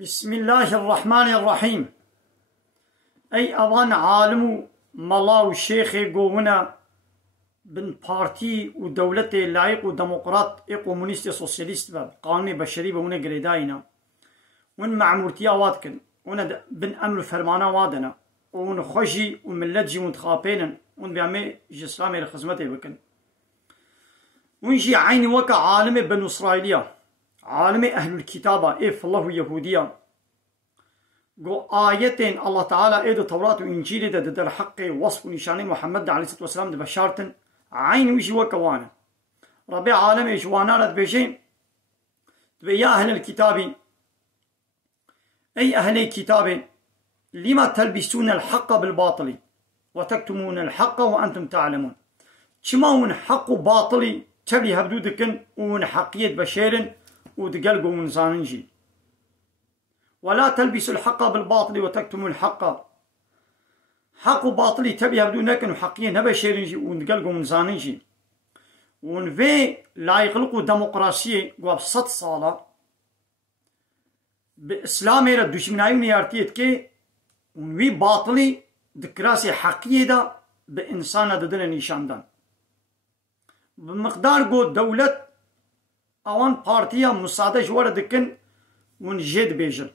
بسم الله الرحمن الرحيم. أي أوان عالم ملاو الشيخ قونا بن بارتي ودولة لايق وديمقراط كومونيست سوسياليست باب قانون بشري بونا قريداينا ون معمورتيا وادكن ون بن أمر فرمانا وادنا ون خوشي وملتجي منتخابين ون بيعمي جسامي لخدمته بكن ونجي عيني وكا عالم بن إسرائيلية عالم أهل الكتابة إف الله يهودية قو آيتين الله تعالى إيد التوراة وإنجيل ده الحق وصف نشاني محمد عليه الصلاة والسلام ده بشارتن عين ويجي وكوانا ربي عالم إجوانا رد بيجين يا أهل الكتاب أي أهل الكتاب لما تلبسون الحق بالباطل وتكتمون الحق وأنتم تعلمون شماون حق باطلي تبي هبدودكن ون حقية بشيرن ودقلقوا من زاننجي ولا تلبسوا الحق بالباطل وتكتموا الحق حق باطلي تبي هبدونكن وحقية نبشيرنجي وندقلقوا من زاننجي ونفي لا يخلقوا ديمقراطية وبسط صالة بإسلامي ردوش من عيوني يارتيت كي ونفي باطلي دكراسي حقية دا بإنسان ددنا نيشاندان بمقدار قو دولة اوان بارتيا مساعدة جوارة دكن ونجد بيجن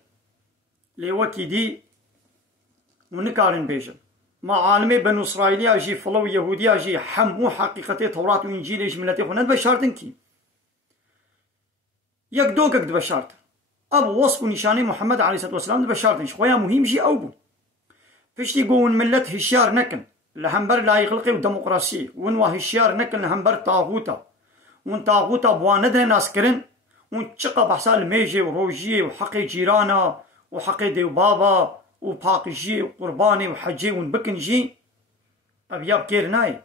ليوكي دي ونكارن بيجن ما عالمي بنو إسرائيلية جي فلو يهودية جي حمو حقيقتي توراة وإنجيل جملتي خونات بشارتن كي يك دوكك دبشارت أبو وصف نشاني محمد عليه الصلاة والسلام دبشارتن شخويا مهم جي أوبو فشتي قوون ملت هشيار نكن لهمبر لا يخلقي وديمقراطية ونوا هشيار نكن لهمبر طاغوتا ون طاغوتا بواندها ناس كرن ون تشقى بحصال ميجي وروجي وحقي جيرانا وحقي ديو بابا وباقجي وقرباني وحجي ونبكنجي أبياب كيرناي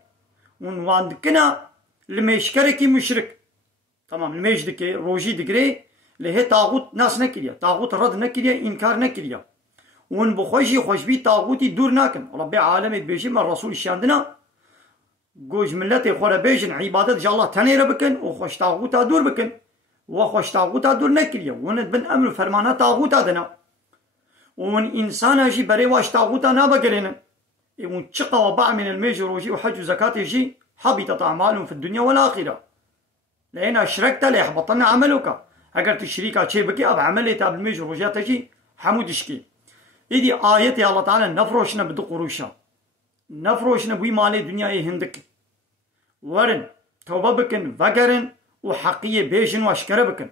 ون واندكنا لميشكركي مشرك تمام الميش دكي روجي دكري لهي طاغوت ناس نكريا طاغوت رد نكريا إنكار نكريا ون بخوشي خوش بي طاغوتي دور ناكن ربي عالمي بيجي من الرسول الشاندنا جوج ملتي خورا بيجن عبادت جالله تنير بكن وخوش طاغوتا دور بكن وخوش طاغوتا دور نكريا ون بن أمر فرمانا طاغوتا دنا ون إنسان جي بري واش طاغوتا نابقرين ون تشقى وباع من الميجر وجي وحج وزكاة جي حبطت أعمالهم في الدنيا والآخرة لأن أشركت ليحبطن عملك أجر تشريكا شي بكي أب عملي تاب الميجر وجي تجي حمود شكي إدي آيتي الله تعالى نفروشنا بدو قروشا نفروشنا بوي مالي دنيا هندك ورن توبة بكن وقرن وحقية بيجن واشكره بكن